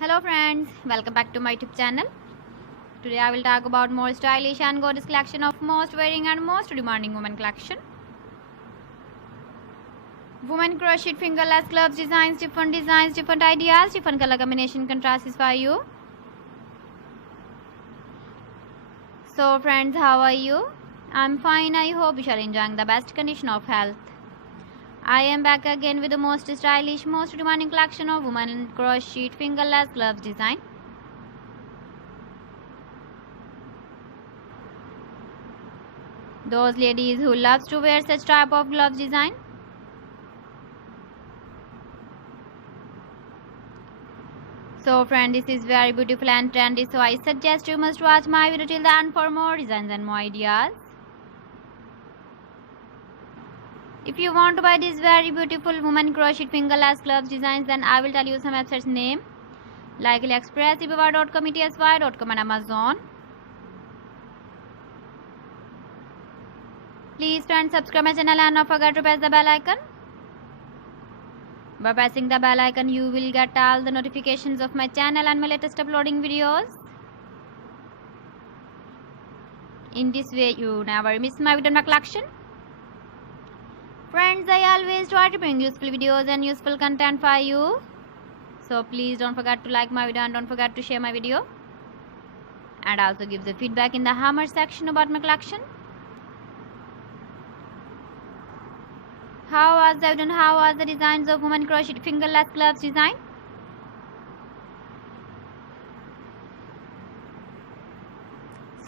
Hello friends, welcome back to my YouTube channel. Today I will talk about more stylish and gorgeous collection of most wearing and most demanding women collection. Women crochet fingerless gloves designs, different ideas, different color combination contrasts for you. So friends, how are you? I'm fine. I hope you are enjoying the best condition of health. I am back again with the most stylish, most demanding collection of women crochet fingerless gloves design. Those ladies who loves to wear such type of gloves design. So friend, this is very beautiful and trendy, so I suggest you must watch my video till the end for more designs and more ideas. If you want to buy these very beautiful women crochet fingerless gloves designs, then I will tell you some websites name like AliExpress, eBay.com, ETSY.com and Amazon. Please friends, subscribe my channel and don't forget to press the bell icon. By pressing the bell icon, you will get all the notifications of my channel and my latest uploading videos. In this way, you never miss my video in my collection. Friends, I always try to bring useful videos and useful content for you. So please don't forget to like my video and don't forget to share my video. And also give the feedback in the hammer section about my collection. How was the video and how was the designs of women crochet fingerless gloves design?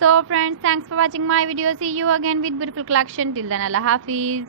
So friends, thanks for watching my video. See you again with beautiful collection. Till then, Allah Hafiz.